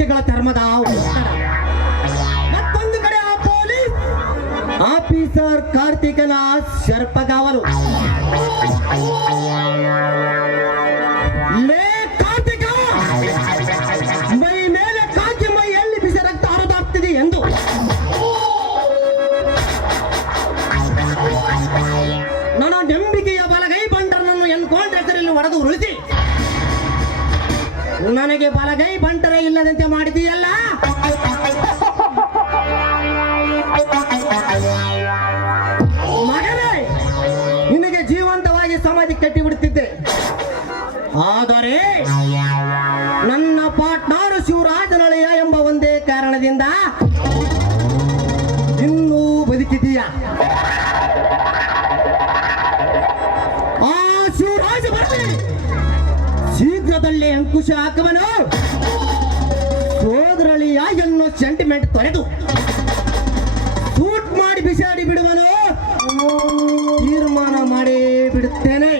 ಜಿಂಕೆಗಳ ಚರ್ಮದ ಒತ್ತಡ ಮತ್ತೊಂದು ಕಡೆ ಆ ಪೊಲೀಸ್ ಆಫೀಸರ್ ಕಾರ್ತಿಕನ ಸರ್ಪಗಾವಲು ನನಗೆ ಬಲಗೈ ಬಂಟರ ಇಲ್ಲದಂತೆ ಮಾಡಿದೀಯಲ್ಲ ಮಗನೇ, ನಿನಗೆ ಜೀವಂತವಾಗಿ ಸಮಾಧಿ ಕಟ್ಟಿ ಬಿಡುತ್ತಿದ್ದೆ ಆದರೆ ನನ್ನ ಪಾಟ್ನಾರು ಶಿವರಾಜನಳೆಯ ಎಂಬ ಒಂದೇ ಕಾರಣದಿಂದ ಶೀಘ್ರದಲ್ಲೇ ಅಂಕುಶ ಹಾಕುವನು. ಸೋದರಳಿಯ ಎನ್ನೋ ಸೆಂಟಿಮೆಂಟ್ ತೊರೆದು ಸೂಟ್ ಮಾಡಿ ಬಿಸಾಡಿ ಬಿಡುವನು. ತೀರ್ಮಾನ ಮಾಡಿ ಬಿಡುತ್ತೇನೆ.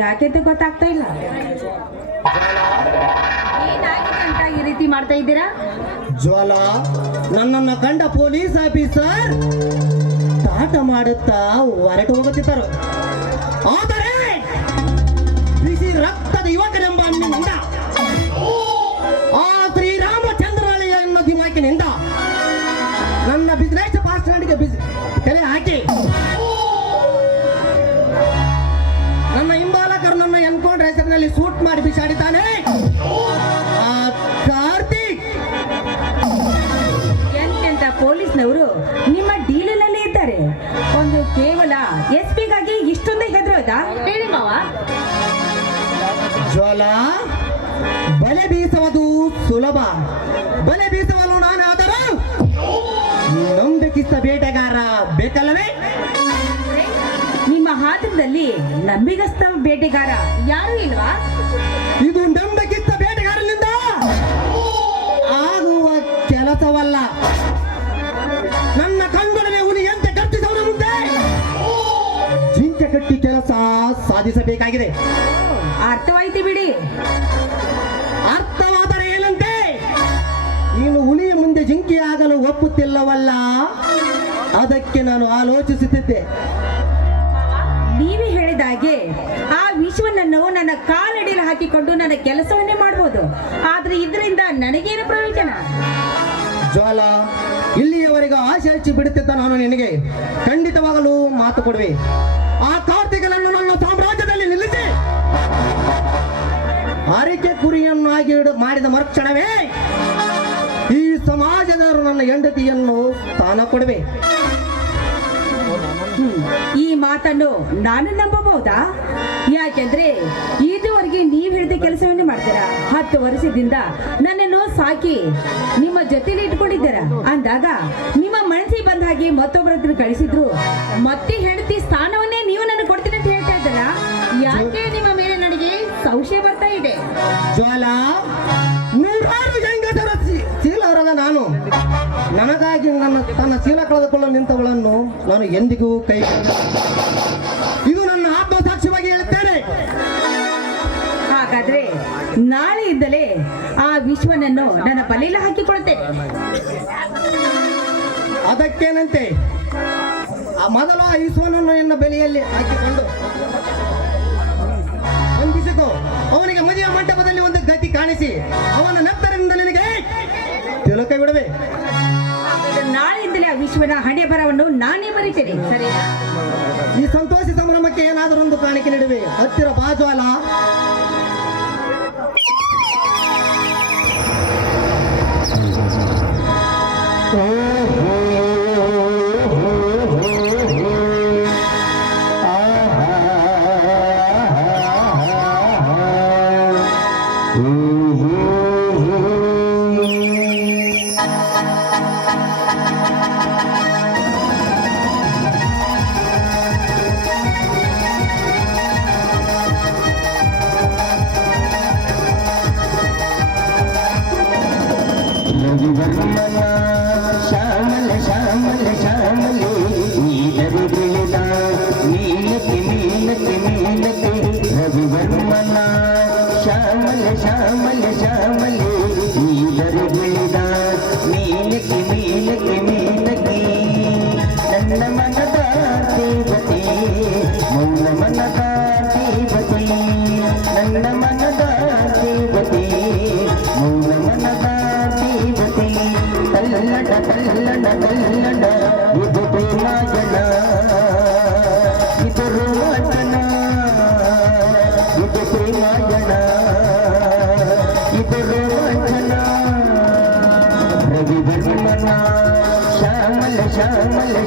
ಯಾಕೆಂತ ಗೊತ್ತಾಗ್ತಾ ಇಲ್ಲ? ಅಂತ ಈ ರೀತಿ ಮಾಡ್ತಾ ಇದ್ದೀರಾ ಜ್ವಲ, ನನ್ನನ್ನ ಕಂಡ ಪೊಲೀಸ್ ಆಫೀಸರ್ ತಾಟ ಮಾಡುತ್ತಾ ಹೊರಟು ಹೋಗುತ್ತಿದ್ದರು. ಆದರೆ ಬಿಸಿ ರಕ್ತದ ಅನ್ನಿನಿಂದ ಆ ಶ್ರೀರಾಮಚಂದ್ರಾಲಯ ಎನ್ನುವ ದಿಮಾಕಿನಿಂದ ನನ್ನ ಬಿಸ್ನೆಸ್ ಪಾಸ್ಟರ್ಗೆ ಬಿಸಿ ತಲೆ ಹಾಕಿ. ಎನ್ಕೌಂಟರ್ ಸೂಟ್ ಮಾಡಿ ಬಿಸಾಡಿದ್ದಾನೆ. ಆ ಕಾರ್ತಿಕ್. ಎಂತೆಂತ ಪೊಲೀಸ್ನವರು ನಿಮ್ಮ ಡೀಲಿನಲ್ಲಿ ಇದ್ದಾರೆ. ಒಂದು ಕೇವಲ ಎಸ್ ಪಿಗಾಗಿ ಇಷ್ಟೊಂದು ಹೆದರೋದಾ? ಹೇಳಿ ಮಾವ. ಜ್ವಲ ಬಲೆ ಬೀಸುವುದು ಸುಲಭ. ಬಲೆ ಬೀಸುವನು ನಾನಾದರೂ. ನಂಬಿಕಿಸ್ತ ಬೇಟೆಗಾರ ಬೇಕಲ್ಲವೇ? ನಿಮ್ಮ ಹಾತ್ರದಲ್ಲಿ ನಂಬಿಗಸ್ತ ಬೇಟೆಗಾರ? ಯಾರು ಇಲ್ವಾ? ಇದು ನಂಬಿಕಿಸ್ತ ಬೇಟೆಗಾರನಿಂದ ಆಗುವ ಕೆಲಸವಲ್ಲ. ನನ್ನ ಕಂಗೊಡನೆ ಹುಲಿ ಎಂತೆ ಗರ್ಜಿಸುವವರ ಮುಂದೆ ಜಿಂಕೆ ಕಟ್ಟಿ ಕೆಲಸ ಸಾಧಿಸಬೇಕಾಗಿದೆ. ಅರ್ಥವಾಯ್ತು ಬಿಡಿ. ಅರ್ಥವಾದರೆ ಏನಂತೆ? ನೀನು ಹುಲಿಯ ಮುಂದೆ ಜಿಂಕೆಯಾಗಲು ಒಪ್ಪುತ್ತಿಲ್ಲವಲ್ಲ? ಅದಕ್ಕೆ ನಾನು ಆಲೋಚಿಸುತ್ತಿದ್ದೆ. ನೀವೇ ಹೇಳಿದ ವಿಷವನ್ನು ಆ ವಿಶ್ವನನ್ನು ನನ್ನ ಕಾಲಡಿಯಲ್ಲಿ ಹಾಕಿಕೊಂಡು ನನ್ನ ಕೆಲಸವನ್ನೇ ಮಾಡಬಹುದು ಆದ್ರೆ ಇದರಿಂದ ನನಗೇನು ಪ್ರಯೋಜನ? ಜ್ವಾಲ, ಇಲ್ಲಿಯವರೆಗೂ ಆಸೆ ಹಚ್ಚಿ ಬಿಡುತ್ತಿದ್ದ ನಾನು ನಿನಗೆ ಖಂಡಿತವಾಗಲೂ ಮಾತು ಕೊಡುವೆ. ಆ ಕಾರ್ತಿಕನನ್ನು ನನ್ನ ಸಾಮ್ರಾಜ್ಯದಲ್ಲಿ ನಿಲ್ಲಿಸಿ. ಆರಿಕೆ ಕುರಿಯನ್ನಾಗಿ ಆಗಿ ಮಾಡಿದ ಮರುಕ್ಷಣವೇ ಈ ಸಮಾಜದವರು ನನ್ನ ಹೆಂಡತಿಯನ್ನು ಸ್ಥಾನ ಕೊಡುವೆ. ಈ ಮಾತನ್ನು ನಾನು ನಂಬಬಹುದಾ? ಯಾಕೆಂದ್ರೆ ಇದುವರೆಗೆ ನೀವ್ ಹೇಳಿದ ಕೆಲಸವನ್ನೇ ಮಾಡ್ತೀರಾ? ಹತ್ತು ವರ್ಷದಿಂದ ನನ್ನನ್ನು ಸಾಕಿ ನಿಮ್ಮ ಜೊತೆಲಿ ಇಟ್ಕೊಂಡಿದ್ದೀರಾ? ಅಂದಾಗ ನಿಮ್ಮ ಮನಸ್ಸಿಗೆ ಬಂದ ಹಾಗೆ ಮತ್ತೊಬ್ಬರ ಹತ್ರ ಕಳಿಸಿದ್ರು. ಮತ್ತೆ ಹೆಂಡತಿ ಸ್ಥಾನವನ್ನೇ ನೀವು ನನಗೆ ಕೊಡ್ತೀನಿ ಅಂತ ಹೇಳ್ತಾ ಇದ್ದಾರ? ಯಾಕೆ ನಿಮ್ಮ ಮೇಲೆ ನನಗೆ ಸಂಶಯ ಬರ್ತಾ ಇದೆ? ಜ್ವಾಲ? ನನಗಾಗಿ ನನ್ನ ತನ್ನ ಚೀಲ ಕಳೆದುಕೊಳ್ಳಲು ನಿಂತವಳನ್ನು ನಾನು ಎಂದಿಗೂ ಕೈ ಇದು ನನ್ನ ಆತ್ಮಸಾಕ್ಷಿವಾಗಿ ಹೇಳುತ್ತೇನೆ. ಹಾಗಾದ್ರೆ ನಾಳೆ ಇದ್ದಲೇ ಆ ವಿಶ್ವನನ್ನು ನನ್ನ ಬಲೆಯಲ್ಲಿ ಹಾಕಿಕೊಳ್ತೇನೆ ಅದಕ್ಕೇನಂತೆ? ಆ ಮೊದಲು ಆ ವಿಶ್ವನನ್ನು ಎನ್ನ ಬೆಲೆಯಲ್ಲಿ ಹಾಕಿಕೊಂಡು ಬಂಧಿಸಿತು. ಅವನಿಗೆ ಮದುವೆ ಮಂಟಪದಲ್ಲಿ ಒಂದು ಗತಿ ಕಾಣಿಸಿ ಅವನ ನಂತರದಿಂದ ನಿನಗೆ ತಿಲಕ ಬಿಡವೆ ನಾಳೆಯಿಂದಲೇ ವಿಶ್ವದ ಹಣೆ ಬರವನ್ನು ನಾನೇ ಬರೀತೇನೆ ಸರಿ? ಈ ಸಂತೋಷ ಸಂಭ್ರಮಕ್ಕೆ ಏನಾದರೂ ಒಂದು ಕಾಣಿಕೆ ನೀಡುವೆ. ಹತ್ತಿರ ಬಾಜುವಲ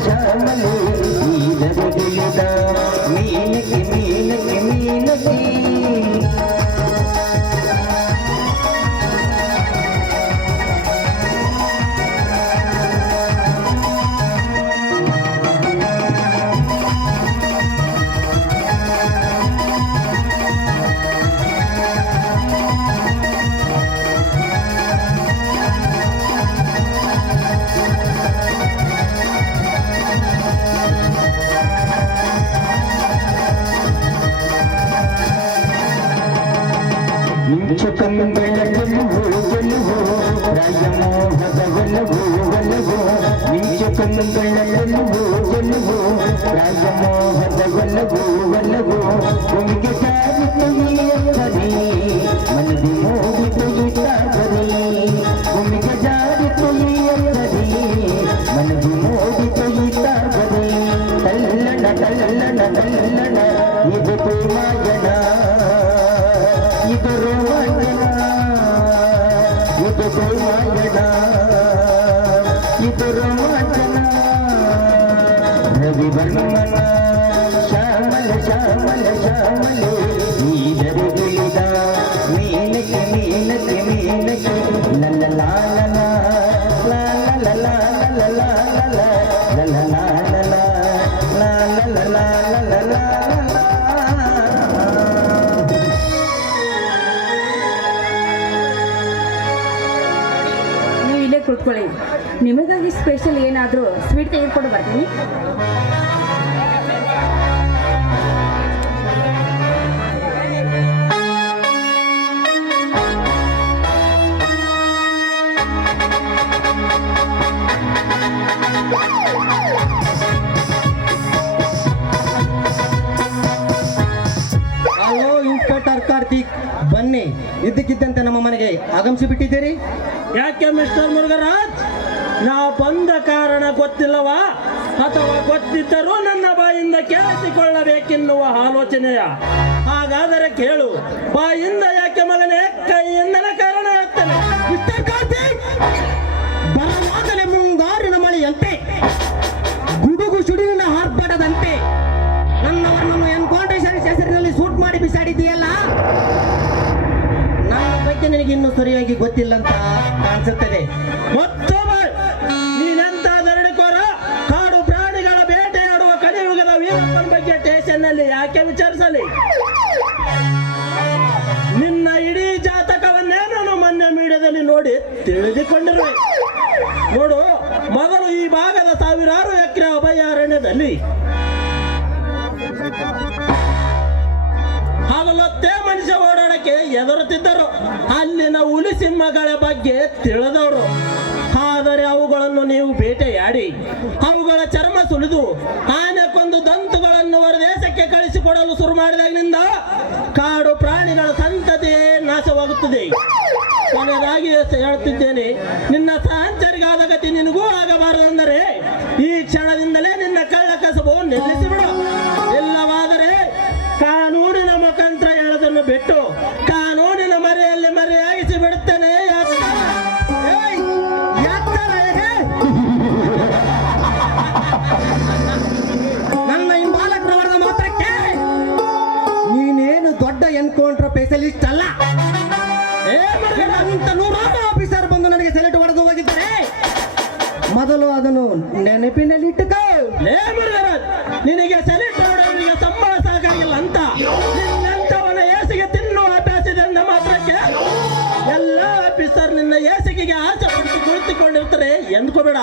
ಶ್ಯಾಮಲೆ ನೀ ನಗುಳಿದ సమోహ గొల్లగు గొల్లగు కుమికి ಕೂತ್ಕೊಳ್ಳಿ ನಿಮಗಾಗಿ ಸ್ಪೆಷಲ್ ಏನಾದರೂ ಸ್ವೀಟ್ ತೆಗೆದುಕೊಂಡು ಬರ್ತೀನಿ. ಇದ್ದಕ್ಕಿದ್ದಂತೆ ನಮ್ಮ ಮನೆಗೆ ಆಗಮಿಸಿ ಬಿಟ್ಟಿದ್ದೀರಿ? ಯಾಕೆ ಮಿಸ್ಟರ್ ಮುರುಘರಾಜ್? ನಾ ಬಂದ ಕಾರಣ ಗೊತ್ತಿಲ್ಲವಾ? ಅಥವಾ ಗೊತ್ತಿದ್ದರೂ ನನ್ನ ಬಾಯಿಂದ ಕೇಳಿಸಿಕೊಳ್ಳಬೇಕೆನ್ನುವ ಆಲೋಚನೆಯ? ಹಾಗಾದರೆ ಕೇಳು, ಬಾಯಿಂದ ಯಾಕೆ ಮಗನೇ? ಕೈಯಿಂದಲೇ ಬಗ್ಗೆ ಸರಿಯಾಗಿ ಗೊತ್ತಿಲ್ಲ ಅಂತ ಕಾಣಿಸುತ್ತದೆ. ಮತ್ತೊಬ್ಬ ನೀನೆಂತಾದರಡಿಕೋರ ಕಾಡು ಪ್ರಾಣಿಗಳ ಬೇಟೆಯಾಡುವ ಕಲಿಯುಗದ ವೀರಪ್ಪನ ಬಗ್ಗೆ ಸ್ಟೇಷನ್ನಲ್ಲಿ ಯಾಕೆ ವಿಚಾರಿಸಲಿ? ನಿನ್ನ ಇಡೀ ಜಾತಕವನ್ನೇ ನಾನು ಮೊನ್ನೆ ಮೀಡಿಯಾದಲ್ಲಿ ನೋಡಿ ತಿಳಿದುಕೊಂಡಿರುವೆ. ನೋಡು ಸಿಂಹಗಳ ಬಗ್ಗೆ ತಿಳಿದವರು. ಆದರೆ ಅವುಗಳನ್ನು ನೀವು ಬೇಟೆಯಾಡಿ. ಅವುಗಳ ಚರ್ಮ ಸುಲಿದು ಆನೆಕೊಂದು ಕೊಂದು ದಂತುಗಳನ್ನು ಹೊರದೇಶಕ್ಕೆ ಕಳಿಸಿಕೊಡಲು ಶುರು ಮಾಡಿದಾಗಿನಿಂದ ಕಾಡು ಪ್ರಾಣಿಗಳ ಸಂತತಿಯೇ ನಾಶವಾಗುತ್ತದೆ. ಕೊನೆಯದಾಗಿ ಹೇಳ್ತಿದ್ದೇನೆ, ನಿನ್ನ ಸಹಚರಿಗಾದ ಗತಿ ನಿನಗೂ ಆಗಬಾರದೆಂದರೆ ಈ ಕ್ಷಣದಿಂದಲೇ ಅದನ್ನು ನೆನಪಿನಲ್ಲಿ ಇಟ್ಟುಕೋ ಲೇ ಮುರುಘರಾಜ್, ನಿನಗೆ ಸೆಲೆಕ್ಟ್ ಮಾಡೋರಿಗೆ ಸಂಬಳ ಸಾಕಾಗಿಲ್ಲ ಅಂತ. ನಿನ್ನಂತವನ ಏಸಿಗೆ ತಿನ್ನುವ ಅಭ್ಯಾಸದಿಂದ ಮಾತ್ರಕ್ಕೆ ಎಲ್ಲ ಆಫೀಸರ್ ನಿನ್ನ ಏಸಿಗೆಗೆ ಆಸೆ ಪಟ್ಟು ಕುಳಿತುಕೊಂಡಿರ್ತಾರೆ ಎಂದ್ಕೋಬೇಡ.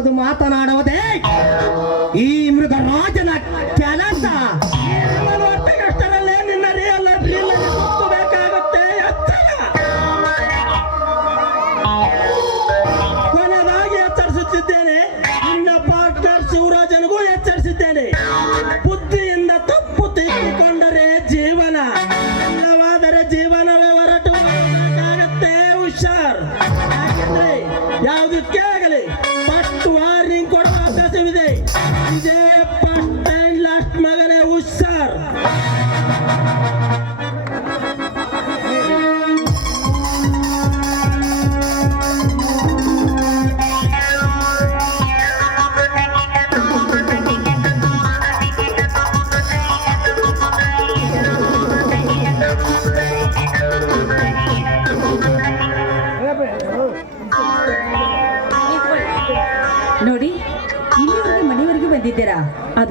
ತೆಗೆದು ಮಾತನಾಡುವುದೇ ಈ ಮೃಗ ರಾಜನ ಕೆಲಸ.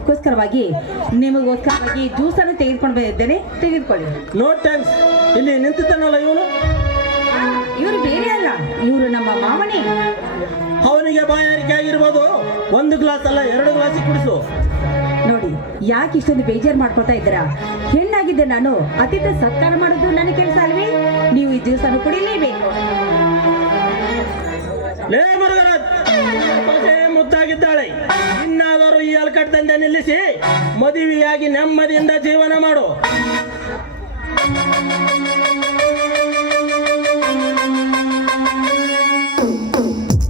ಅದಕ್ಕೋಸ್ಕರವಾಗಿ ನಿಮಗೋಸ್ಕರವಾಗಿ ಜ್ಯೂಸನ್ನು ತೆಗೆದುಕೊಂಡು ಬಂದಿದ್ದೇನೆ ತೆಗೆದುಕೊಳ್ಳಿ. ನೋ ಥ್ಯಾಂಕ್ಸ್ ಇಲ್ಲಿ ನಿಂತಿದ್ದಾನಲ್ಲ ಇವನು? ಇವರು ಬೇರೆ ಅಲ್ಲ. ಇವರು ನಮ್ಮ ಮಾಮನಿ. ಅವನಿಗೆ ಬಾಯಾರಿಕೆ ಆಗಿರ್ಬೋದು. ಒಂದು ಗ್ಲಾಸ್ ಅಲ್ಲ ಎರಡು ಗ್ಲಾಸ್ ಕುಡಿಸು. ನೋಡಿ ಯಾಕೆ ಇಷ್ಟೊಂದು ಬೇಜಾರು ಮಾಡ್ಕೊತಾ ಇದ್ದೀರಾ? ಹೆಣ್ಣಾಗಿದ್ದೆ ನಾನು. ಅತಿಥಿ ಸತ್ಕಾರ ಮಾಡೋದು ನನಗೆ ಕೆಲಸ ಅಲ್ವೇ? ನೀವು ಈ ಜ್ಯೂಸನ್ನು ಕುಡಿಲೇಬೇಕು ಈ ನಿಲ್ಲಿಸಿ, ಮದುವೆಯಾಗಿ ನೆಮ್ಮದಿಯಿಂದ ಜೀವನ ಮಾಡು.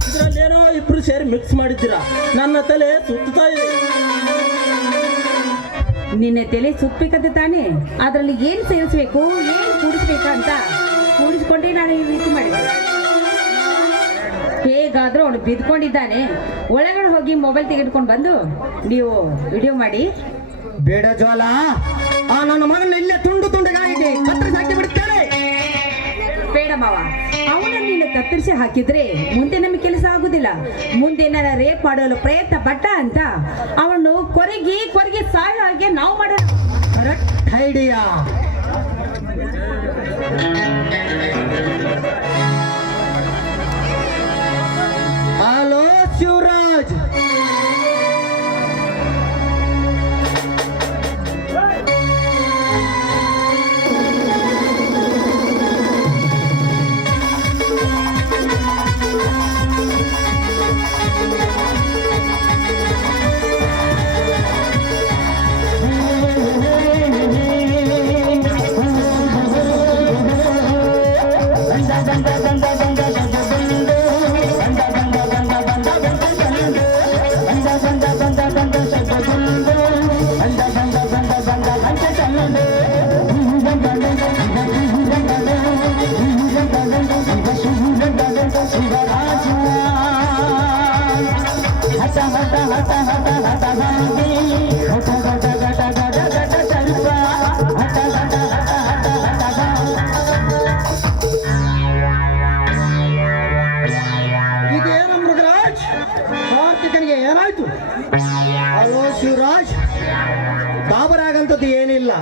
ಇದರಲ್ಲೇನೋ ಇಬ್ರು ಸೇರಿ ಮಿಕ್ಸ್ ಮಾಡಿದ್ದೀರಾ? ನನ್ನ ತಲೆ ಸುತ್ತಾ ಇದೆ. ನಿನ್ನೆ ತಲೆ ಸುತ್ತಬೇಕಂತ ತಾನೇ? ಅದರಲ್ಲಿ ಏನು ಸೇರಿಸ್ಬೇಕು, ಏನು ಕೂಡಿಸ್ಬೇಕಂತ ಕೂಡಿಸ್ಕೊಂಡೇ ನಾನು ಈ ರೀತಿ ಮಾಡಿದೆ ಹೇಗಾದ್ರೂ ಅವನು ಬಿದ್ಕೊಂಡಿದ್ದಾನೆ. ಒಳಗಡೆ ಹೋಗಿ ಮೊಬೈಲ್ ತೆಗೆದುಕೊಂಡು ಬಂದು ನೀವು ವಿಡಿಯೋ ಮಾಡಿ. ಬೇಡ ಜ್ವಾಲ. ಆ ನನ್ನ ಮಗನ ಇಲ್ಲೇ ತುಂಡು ತುಂಡಗಾಗಿದೆ. ಕತ್ತರಿಸಿ ಹಾಕಿ ಬಿಡ್ತಾರೆ ಬೇಡ ಮಾವ. ಅವನನ್ನು ನೀನು ಕತ್ತರಿಸಿ ಹಾಕಿದ್ರೆ ಮುಂದೆ ನಮಗೆ ಕೆಲಸ ಆಗುದಿಲ್ಲ. ಮುಂದೆ ನನ್ನ ರೇಪ್ ಮಾಡಲು ಪ್ರಯತ್ನ ಪಟ್ಟ ಅಂತ ಅವನು ಕೊರಗಿ ಕೊರಗಿ ಸಾಯೋ ಹಾಗೆ ನಾವು ಮಾಡೋಣ. ಕರೆಕ್ಟ್ ಐಡಿಯಾ ಏನಾಯ್ತು ಹಲೋ ಶಿವರಾಜ್ ಏನಿಲ್ಲ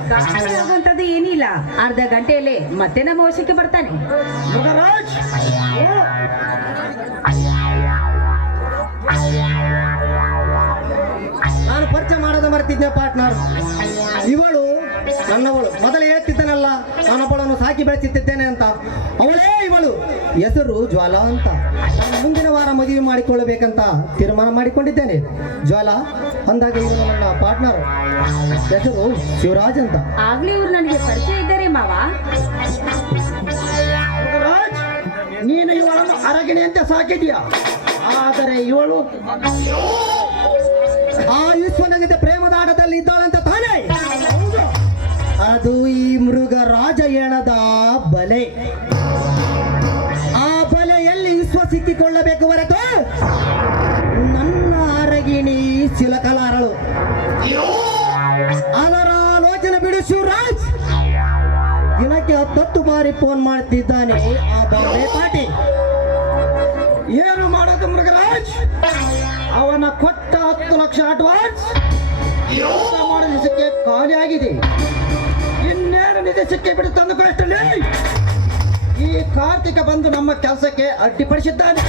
ಏನಿಲ್ಲ ಅರ್ಧ ಗಂಟೆಯಲ್ಲೇ ಮತ್ತೆ ನಮ್ಮ ವಶಕ್ಕೆ ಬರ್ತಾನೆ ಮೃಗರಾಜ್ ಮರ್ತಿದ್ದೆ ಪಾರ್ಟ್ನರ್ ಇವಳು ನನ್ನವಳು. ಮೊದಲು ಹೇಳ್ತಿದ್ದನಲ್ಲ ನಾನೊಬ್ಬಳನ್ನು ಸಾಕಿ ಬೆಳೆಸುತ್ತಿದ್ದೇನೆ ಅಂತ. ಅವಳೇ ಇವಳು. ಹೆಸರು ಜ್ವಾಲಾ ಅಂತ. ಮುಂದಿನ ವಾರ ಮದುವೆ ಮಾಡಿಕೊಳ್ಳಬೇಕಂತ ತೀರ್ಮಾನ ಮಾಡಿಕೊಂಡಿದ್ದೇನೆ. ಜ್ವಾಲಾ ಅಂದಾಗ ಇವನು ನನ್ನ ಪಾರ್ಟ್ನರ್ ಹೆಸರು ಶಿವರಾಜ್ ಅಂತ. ಆಗ್ಲಿ ಇವ್ರು ನನಗೆ ಪರಿಚಯ ಇದ್ದಾರೆ ಮಾವ. ನೀನು ಇವಳನ್ನು ಅರಗಿಣಿ ಅಂತ ಸಾಕಿದ್ಯಾ ಆದರೆ ಇವಳು ಆ ವಿಶ್ವನಗದ ಪ್ರೇಮದ ಆಟದಲ್ಲಿ ಇದ್ದಾಳಂತ ತಾನೇ? ಅದು ಈ ಮೃಗ ರಾಜ ಹೇಳದ ಬಲೆ. ಆ ಬಲೆಯಲ್ಲಿ ವಿಶ್ವ ಸಿಕ್ಕಿಕೊಳ್ಳಬೇಕು ಹೊರತು? ನನ್ನ ಅರಗಿಣಿ ಸಿಲಕಲಾರಳು ಅದರ ಆಲೋಚನೆ ಬಿಡು ಶಿವರಾಜ್. ದಿನಕ್ಕೆ ಹತ್ತತ್ತು ಬಾರಿ ಫೋನ್ ಮಾಡ್ತಿದ್ದಾನೆ. ಆ ಬಲೆ ಪಾಟಿ ಏನು ಮಾಡೋದು ಮೃಗರಾಜ್? ಅವನ ಕೊಟ್ಟ ಹತ್ತು ಲಕ್ಷ ಅಡ್ವಾನ್ಸ್ ನಿಜಕ್ಕೆ ಖಾಲಿ ಆಗಿದೆ. ಇನ್ನೇನು ನಿಧಿ ಸಿಕ್ಕಿ ಬಿಡು ತಂದು ಈ ಕಾರ್ತಿಕ ಬಂದು ನಮ್ಮ ಕೆಲಸಕ್ಕೆ ಅಡ್ಡಿಪಡಿಸಿದ್ದಾನೆ.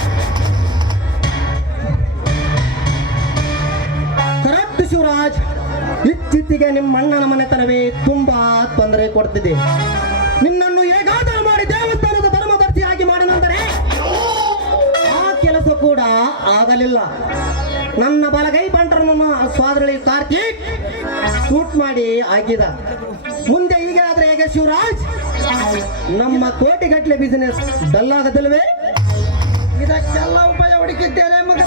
ಕರೆಕ್ಟ್ ಶಿವರಾಜ್. ಇತ್ತೀಚೆಗೆ ನಿಮ್ಮ ಅಣ್ಣನ ಮನೆತನವೇ ತುಂಬಾ ತೊಂದರೆ ಕೊಡ್ತಿದೆ. ನಿನ್ನನ್ನು ಹೇಗಾದರೂ ಮಾಡಿ ದೇವಸ್ಥಾನದ ಧರ್ಮದರ್ಶಿಯಾಗಿ ಮಾಡನೆಂದರೆ ಆ ಕೆಲಸ ಕೂಡ ಆಗಲಿಲ್ಲ. ನನ್ನ ಬಲಗೈ ಬಂಟರನ್ನು ಸ್ವಾದಳಿ ಕಾರ್ತಿಕ್ ಶೂಟ್ ಮಾಡಿ ಆಗಿದ ಮುಂದೆ ಹೀಗೆ ಆದ್ರೆ ಹೇಗೆ ಶಿವರಾಜ್? ನಮ್ಮ ಕೋಟಿಗಟ್ಟಲೆ ಬಿಸಿನೆಸ್ ಡಲ್ ಆಗದಲ್ವೇ ಇದಕ್ಕೆಲ್ಲ ಉಪಾಯ ಹುಡುಕಿದ್ದೇನೆ ಮಗ.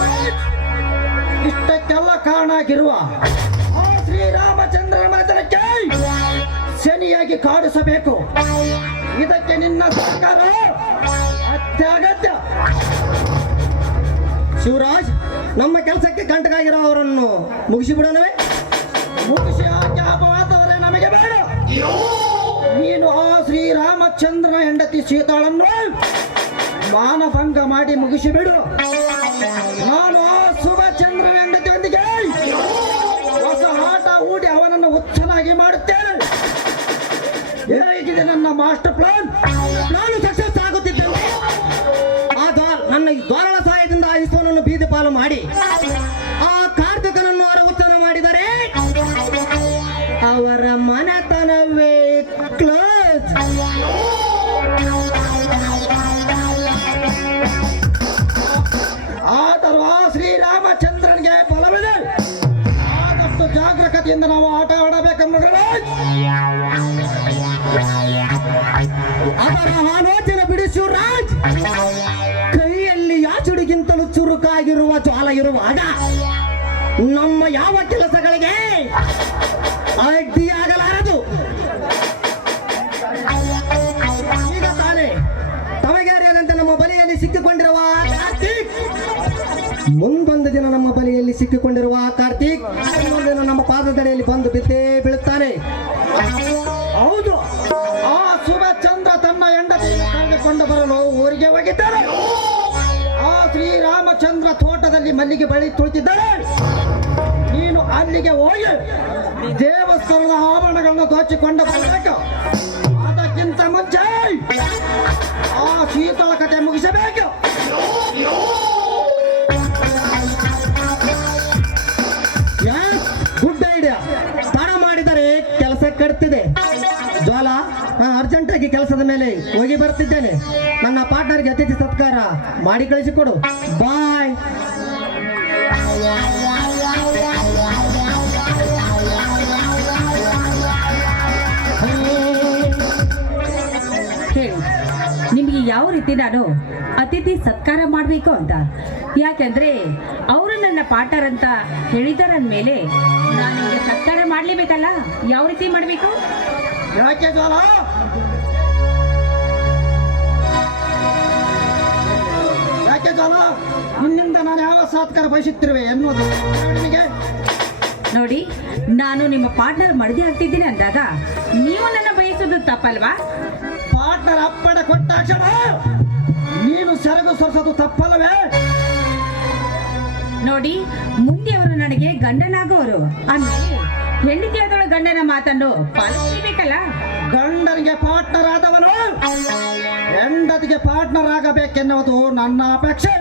ಇಷ್ಟಕ್ಕೆಲ್ಲ ಕಾರಣ ಆಗಿರುವ ಶ್ರೀರಾಮಚಂದ್ರ ಮಾತನಕ್ಕೆ ಶನಿಯಾಗಿ ಕಾಡಿಸಬೇಕು. ಇದಕ್ಕೆ ನಿನ್ನ ಸರ್ಕಾರ ಅತ್ಯಗತ್ಯ. ಶಿವರಾಜ್ ನಮ್ಮ ಕೆಲಸಕ್ಕೆ ಕಂಟಕಾಗಿರೋ ಅವರನ್ನು ಮುಗಿಸಿಬಿಡೋಣವೇ ಮುಗಿಸಿ ಹಾಕಿ ಅಪವಾದವರೇ ನಮಗೆ ಬೇಡ. ನೀನು ಆ ಶ್ರೀರಾಮಚಂದ್ರನ ಹೆಂಡತಿ ಸೀತಾಳನ್ನು ಮಾನಭಂಗ ಮಾಡಿ ಮುಗಿಸಿಬಿಡು ನಾನು ಆ ಶುಭಚಂದ್ರನ ಹೆಂಡತಿಯೊಂದಿಗೆ ಹೊಸ ಆಟ ಊಡಿ ಅವನನ್ನು ಹುಚ್ಚನಾಗಿ ಮಾಡುತ್ತೇನೆ. ಹೇಗಿದೆ ನನ್ನ ಮಾಸ್ಟರ್ ಪ್ಲಾನ್? ನಾನು ಆ ಶ್ರೀರಾಮಚಂದ್ರನಿಗೆ ಬಲವಿದೆ. ಆದಷ್ಟು ಜಾಗರೂಕತೆಯಿಂದ ನಾವು ಆಟ ಆಡಬೇಕೆಂಬ ಅವರ ಆಲೋಚನೆ ಬಿಡಿ ಶಿವರಾಜ್. ಕೈಯಲ್ಲಿ ಯಾಚುಡಿಗಿಂತಲೂ ಚುರುಕಾಗಿರುವ ಜ್ವಾಲ ಇರುವಾಗ ನಮ್ಮ ಯಾವ ಕೆಲಸಗಳಿಗೆ ಅಡ್ಡಿಯಾಗಲಾರದು? ಸಿಕ್ಕಿಕೊಂಡಿರುವ ಕಾರ್ತಿಕ್. ಮುಂದೊಂದು ದಿನ ನಮ್ಮ ಬಲಿಯಲ್ಲಿ ಸಿಕ್ಕಿಕೊಂಡಿರುವ ಕಾರ್ತಿಕ್. ದಿನ ನಮ್ಮ ಪಾದದಡಿಯಲ್ಲಿ ಬಂದು ಬಿದ್ದೇ ಬೀಳುತ್ತಾನೆ. ಹೌದು, ಆ ಶುಭಚಂದ್ರ ತನ್ನ ಹೆಂಡತಿಯನ್ನು ಕರೆದುಕೊಂಡು ಬರಲು ಊರಿಗೆ ಹೋಗಿದ್ದಾರೆ. ಆ ಶ್ರೀರಾಮಚಂದ್ರ ತೋಟದಲ್ಲಿ ಮಲ್ಲಿಗೆ ಬಳಿ ತುಳಿತಿದ್ದಾರೆ ನೀನು ಅಲ್ಲಿಗೆ ಹೋಗಿ ದೇವಸ್ಥಾನದ ಆಭರಣಗಳನ್ನು ದೋಚಿಕೊಂಡು ಬರಬೇಕು. ಮುಂಚೆ ಆ ಶೀತಳ ಕತೆ ಮುಗಿಸಬೇಕು ಗುಡ್ ಐಡಿಯಾ ಸ್ನಾನ ಮಾಡಿದರೆ ಕೆಲಸ ಕಟ್ತಿದೆ ಜ್ವಾಲ, ನಾನು ಅರ್ಜೆಂಟ್ ಆಗಿ ಕೆಲಸದ ಮೇಲೆ ಹೋಗಿ ಬರ್ತಿದ್ದೇನೆ. ನನ್ನ ಪಾರ್ಟ್ನರ್ಗೆ ಅತಿಥಿ ಸತ್ಕಾರ ಮಾಡಿ ಕಳಿಸಿಕೊಡು. ಬಾಯ್ ಯಾವ ರೀತಿ ನಾನು ಅತಿಥಿ ಸತ್ಕಾರ ಮಾಡಬೇಕು ಅಂತ? ಯಾಕೆಂದ್ರೆ ಅವರು ನನ್ನ ಪಾರ್ಟ್ನರ್ ಅಂತ ಹೇಳಿದರ ಮೇಲೆ ನಾನು ನಿಮಗೆ ಸತ್ಕಾರ ಮಾಡಲೇಬೇಕಲ್ಲ? ಯಾವ ರೀತಿ ಮಾಡಬೇಕು? ಯಾಕೆ ನಿನ್ನಿಂದ ನಾನು ಯಾವ ಸತ್ಕಾರ ಬಯಸುತ್ತಿರುವೆ ಎನ್ನುವುದು ನೋಡಿ ನಾನು ನಿಮ್ಮ ಪಾರ್ಟ್ನರ್ ಮಡದಿ ಆಗ್ತಿದ್ದೀನಿ ಅಂದಾಗ ನೀವು ನನ್ನ ಬಯಸೋದು ತಪ್ಪಲ್ವಾ? ಪಾರ್ಟ್ನರ್ ಅಪ್ಪಣೆ ಕೊಟ್ಟಾಕ್ಷಣ ನೀನು ಸೆರಗು ಸೊರಿಸೋದು ತಪ್ಪಲ್ಲವೇ? ನೋಡಿ ಮುಂದೆ ಅವರು ನನಗೆ ಗಂಡನಾಗೋರು. ಹೆಂಡತಿ ಆದವಳು ಗಂಡನ ಮಾತನ್ನು ಪಾಲಿಸಬೇಕಲ್ಲ ಗಂಡನಿಗೆ ಪಾರ್ಟ್ನರ್ ಆದವನು ಹೆಂಡತಿಗೆ ಪಾರ್ಟ್ನರ್ ಆಗಬೇಕೆನ್ನುವುದು ನನ್ನ ಅಪೇಕ್ಷೆ.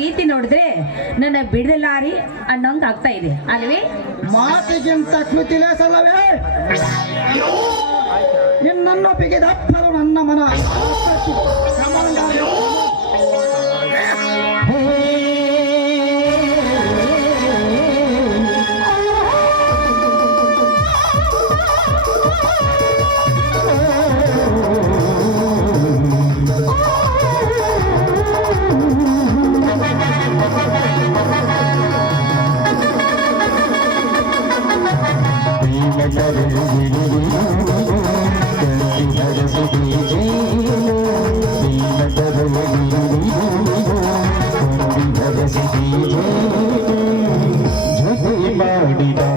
ರೀತಿ ನೋಡಿದ್ರೆ ನನ್ನ ಬಿಡಲಾರಿ ಅನ್ನೋಂಗ್ ಆಗ್ತಾ ಇದೆ. ಅಲ್ವೇ? ಮಾತಿಗಿಂತ ಕೃತಿಲೇಸಲ್ಲವೇ ನಿನ್ನನ್ನು ಬಿಗಿದಪ್ಪಲು ನನ್ನ ಮನ. ಜೊತೆ ಮಾಡಿದ